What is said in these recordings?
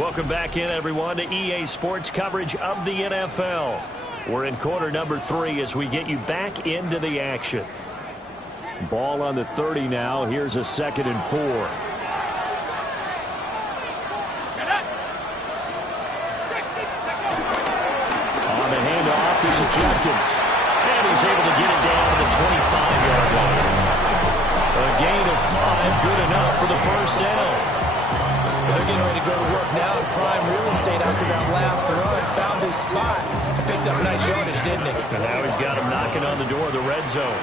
Welcome back in, everyone, to EA Sports coverage of the NFL. We're in quarter number 3 as we get you back into the action. Ball on the 30 now. Here's a 2nd and 4. On the handoff, this is Jenkins. And he's able to get it down to the 25-yard line. A gain of 5, good enough for the first down. They're getting ready to go to work now in prime real estate after that last run. Found his spot and picked up nice yardage, didn't he? And now he's got him knocking on the door of the red zone.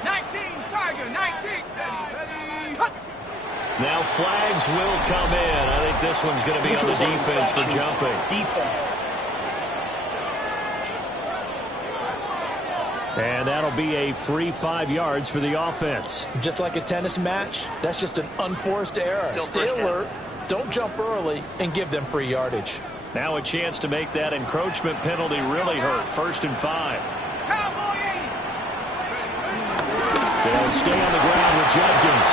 19, Tiger, 19. Now flags will come in. I think this one's going to be on the defense for jumping. And that'll be a free 5 yards for the offense. Just like a tennis match, that's just an unforced error. Stay alert, don't jump early, and give them free yardage. Now a chance to make that encroachment penalty really hurt. 1st and 5. They'll stay on the ground with Jenkins.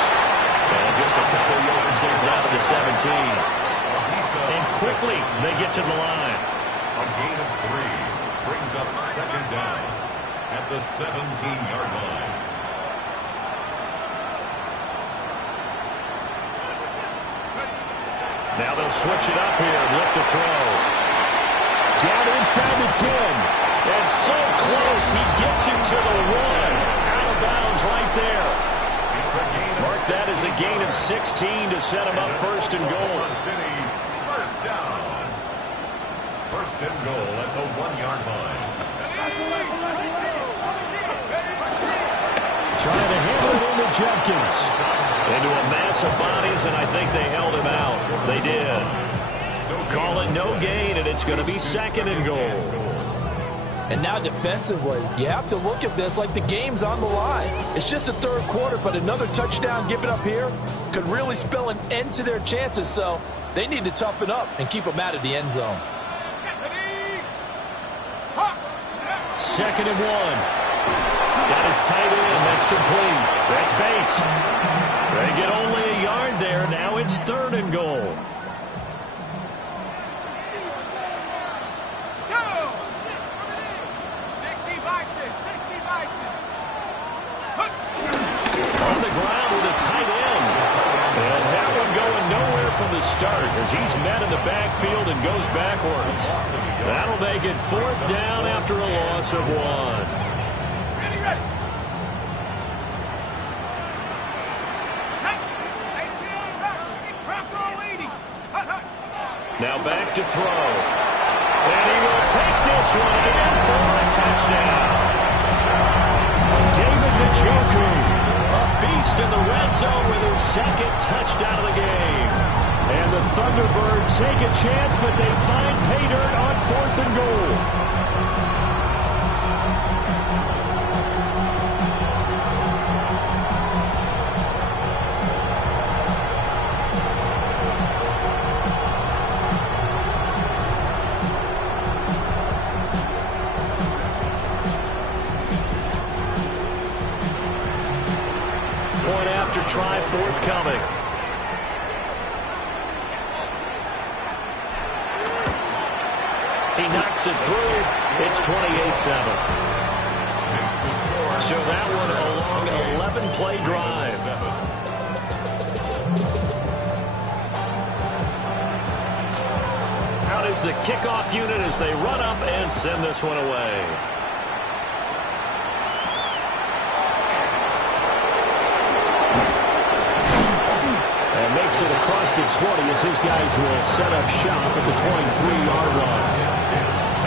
And just a couple yards there down to the 17. And quickly they get to the line. A gain of 3 brings up 2nd down at the 17-yard line. Now they'll switch it up here and look to throw. Down inside the 10. And so close, he gets it to the 1. Out of bounds right there. Mark that as a gain of 16 to set him up 1st and goal. First down. 1st and goal at the 1-yard line. Trying to handle it into Jenkins. Into a mass of bodies, and I think they held him out. They did. Call it no gain, and it's going to be 2nd and goal. And now defensively, you have to look at this like the game's on the line. It's just the 3rd quarter, but another touchdown given up here could really spell an end to their chances, so they need to toughen up and keep them out of the end zone. 2nd and 1. Got his tight end. That's complete. That's Bates. They get only a yard there. Now it's 3rd and goal. On the ground with a tight end. And that one going nowhere from the start as he's met in the backfield and goes backwards. That'll make it 4th down after a loss of 1. Now back to throw. And he will take this one in for a touchdown. David Njoku, a beast in the red zone with his 2nd touchdown of the game. And the Thunderbirds take a chance, but they find pay dirt on 4th and goal. Try forthcoming. He knocks it through. It's 28-7. So that one a long 11-play drive. Out is the kickoff unit as they run up and send this one away. Makes it across the 20 as his guys will set up shop at the 23-yard line.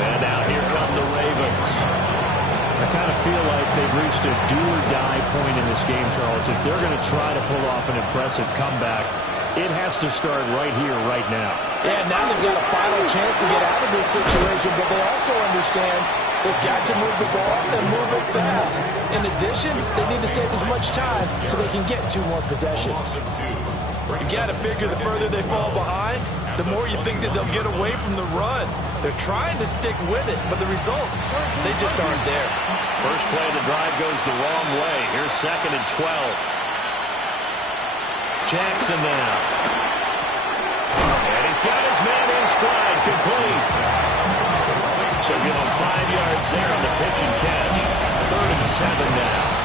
And now here come the Ravens. I kind of feel like they've reached a do-or-die point in this game, Charles. If they're going to try to pull off an impressive comeback, it has to start right here, right now. Yeah, now they've got a final chance to get out of this situation, but they also understand they've got to move the ball and move it fast. In addition, they need to save as much time so they can get 2 more possessions. You've got to figure the further they fall behind, the more you think that they'll get away from the run. They're trying to stick with it, but the results, they just aren't there. First play of the drive goes the wrong way. Here's 2nd and 12. Jackson now. got his man in stride, complete. So give him 5 yards there on the pitch and catch. 3rd and 7 now.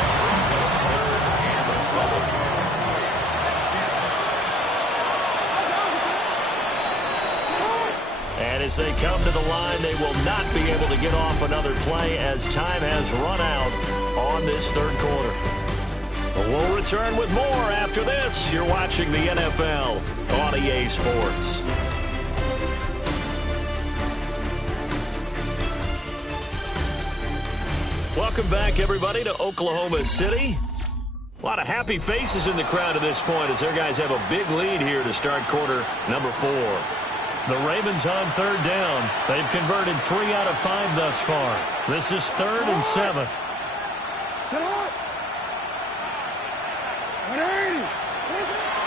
And as they come to the line, they will not be able to get off another play as time has run out on this 3rd quarter. But we'll return with more after this. You're watching the NFL on EA Sports. Welcome back, everybody, to Oklahoma City. A lot of happy faces in the crowd at this point as their guys have a big lead here to start quarter number 4. The Ravens on 3rd down. They've converted 3 out of 5 thus far. This is 3rd and 7.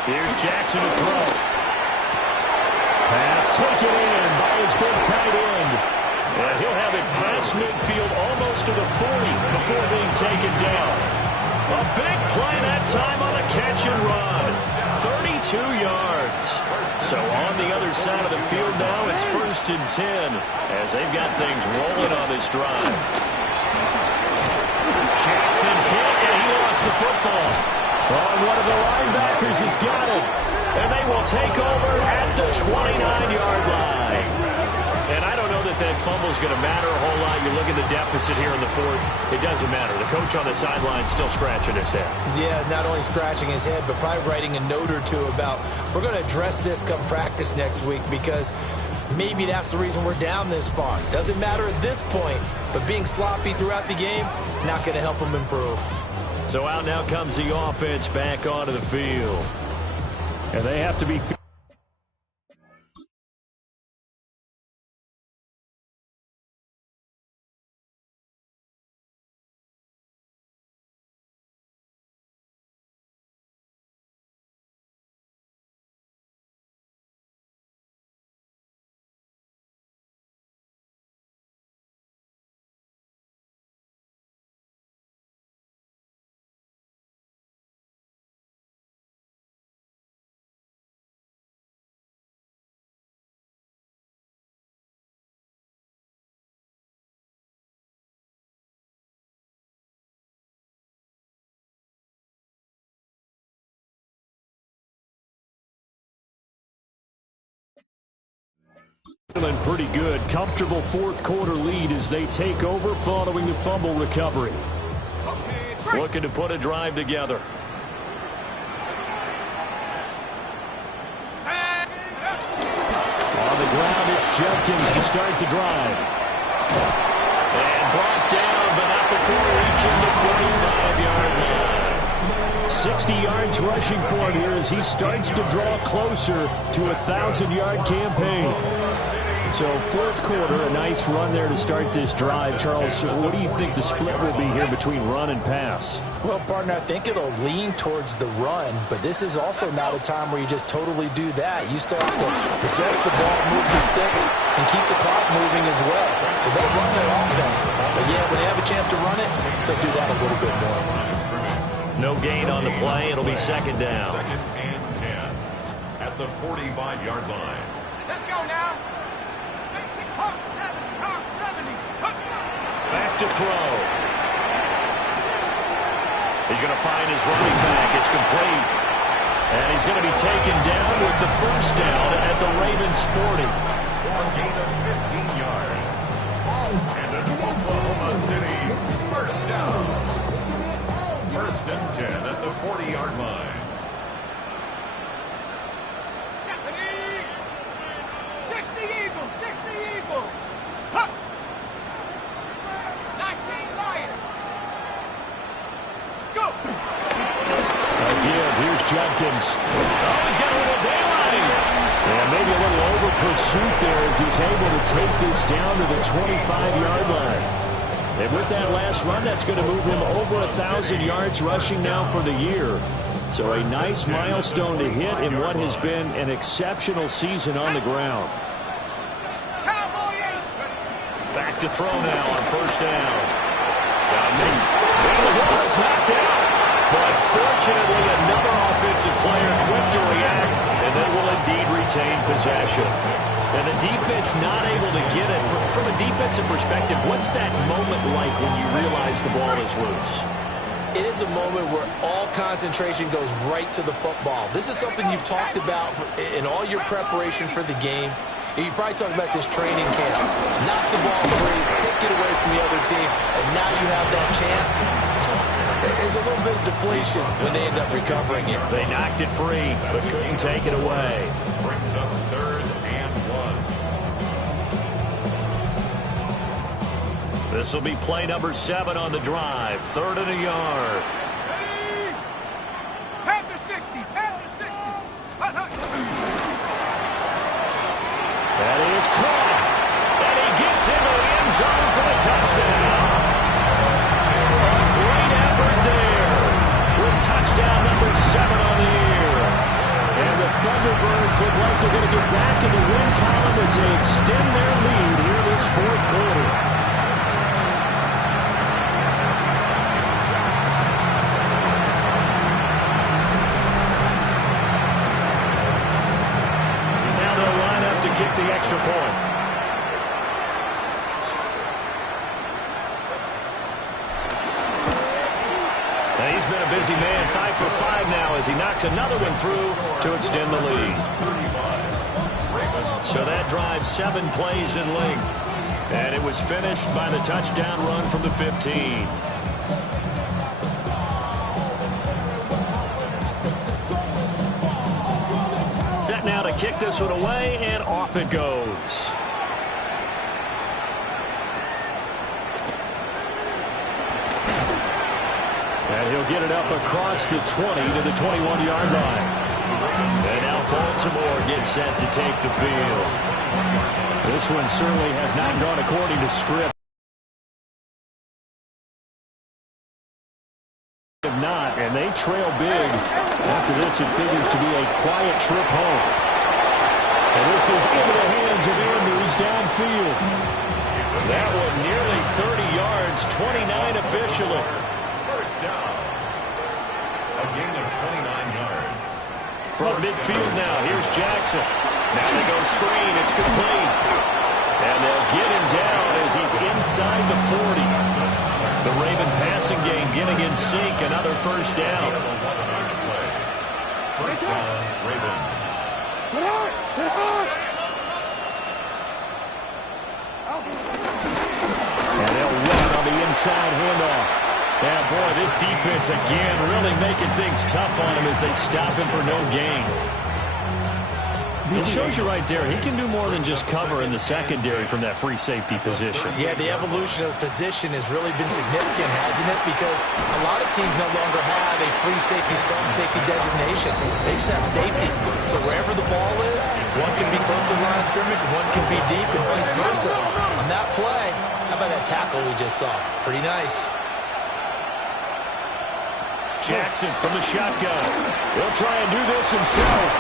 Here's Jackson to throw. Pass taken in by his big tight end. And he'll have it past midfield almost to the 40 before being taken down. A big play that time on a catch and run. 32 yards. So on the other side of the field now, it's 1st and 10 as they've got things rolling on this drive. Jackson hit, and he lost the football. Oh, one of the linebackers has got it. And they will take over at the 29-yard line. And I don't know that that fumble is going to matter a whole lot. You look at the deficit here in the 4th. It doesn't matter. The coach on the sideline still scratching his head. Yeah, not only scratching his head, but probably writing a note or two about, we're going to address this come practice next week because maybe that's the reason we're down this far. Doesn't matter at this point, but being sloppy throughout the game, not going to help them improve. So out now comes the offense back onto the field. And they have to be... Pretty good, comfortable 4th quarter lead as they take over following the fumble recovery. Looking to put a drive together. On the ground, it's Jenkins to start the drive. And brought down, but not before reaching the 45-yard line. 60 yards rushing for him here as he starts to draw closer to a 1,000-yard campaign. So 4th quarter, a nice run there to start this drive. Charles, what do you think the split will be here between run and pass? Well, partner, I think it'll lean towards the run, but this is also not a time where you just totally do that. You still have to possess the ball, move the sticks, and keep the clock moving as well. So they'll run their offense. But yeah, when they have a chance to run it, they'll do that a little bit more. No gain on the play. It'll be 2nd down. 2nd and 10 at the 45-yard line. Let's go now. Back to throw. He's going to find his running back. It's complete. And he's going to be taken down with the 1st down at the Ravens 40. For a gain of 15 yards. And an Oklahoma City 1st down. 1st and 10 at the 40-yard line. 60 Eagles, 60 Eagles. Huh. 19 Lions. Let's go. Again, here's Jenkins. Oh, he's got a little daylight. And maybe a little over pursuit there as he's able to take this down to the 25-yard line. And with that last run, that's going to move him over 1,000 yards rushing now for the year. So a nice milestone to hit in what has been an exceptional season on the ground. Back to throw now on 1st down. The ball is knocked out. But fortunately, another offensive player quick to react, and they will indeed retain possession. And the defense not able to get it. From a defensive perspective, what's that moment like when you realize the ball is loose? It is a moment where all concentration goes right to the football. This is something you've talked about in all your preparation for the game. You probably talked about this training camp. Knock the ball free, take it away from the other team, and now you have that chance. There's a little bit of deflation when they end up recovering it. They knocked it free, but couldn't take it away. Brings up 3rd and 1. This will be play number 7 on the drive. 3rd and a yard. Panther 60, Panther 60. That is caught. And he gets into the end zone for the touchdown. A great effort there with touchdown number 7 on the year. And the ThunderBirds look like they're going to get back in the win column as they extend their lead here this 4th quarter. Now they'll line up to kick the extra point. He's been a busy man, 5 for 5 now as he knocks another one through to extend the lead. So that drive 7 plays in length. And it was finished by the touchdown run from the 15. Set now to kick this one away, and off it goes. And he'll get it up across the 20 to the 21-yard line. And now Baltimore gets set to take the field. This one certainly has not gone according to script. If not, and they trail big. After this, it figures to be a quiet trip home. And this is into the hands of Andrews downfield. That one nearly 30 yards, 29 officially. First down. A gain of 29 yards. From midfield now, here's Jackson. Now they go screen, it's complete. And they'll get him down as he's inside the 40. The Raven passing game getting in sync, another first down. First down, Ravens. And they'll run on the inside handoff. Yeah, boy, this defense again really making things tough on him as they stop him for no gain. It shows you right there, he can do more than just cover in the secondary from that free safety position. Yeah, the evolution of the position has really been significant, hasn't it? Because a lot of teams no longer have a free safety, strong safety designation. They just have safeties. So wherever the ball is, one can be close to the line of scrimmage, one can be deep, and vice versa. On that play, how about that tackle we just saw? Pretty nice. Jackson from the shotgun. He'll try and do this himself.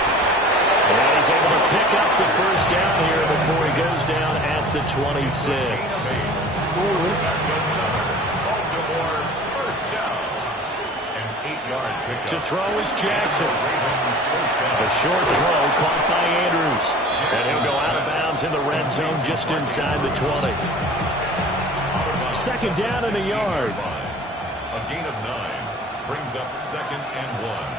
And he's able to pick up the first down here before he goes down at the 26. Baltimore first down. An 8-yard pickup. To throw is Jackson. A short throw caught by Andrews. And he'll go out of bounds in the red zone just inside the 20. Second down and a yard. A gain of 9 brings up 2nd and 1.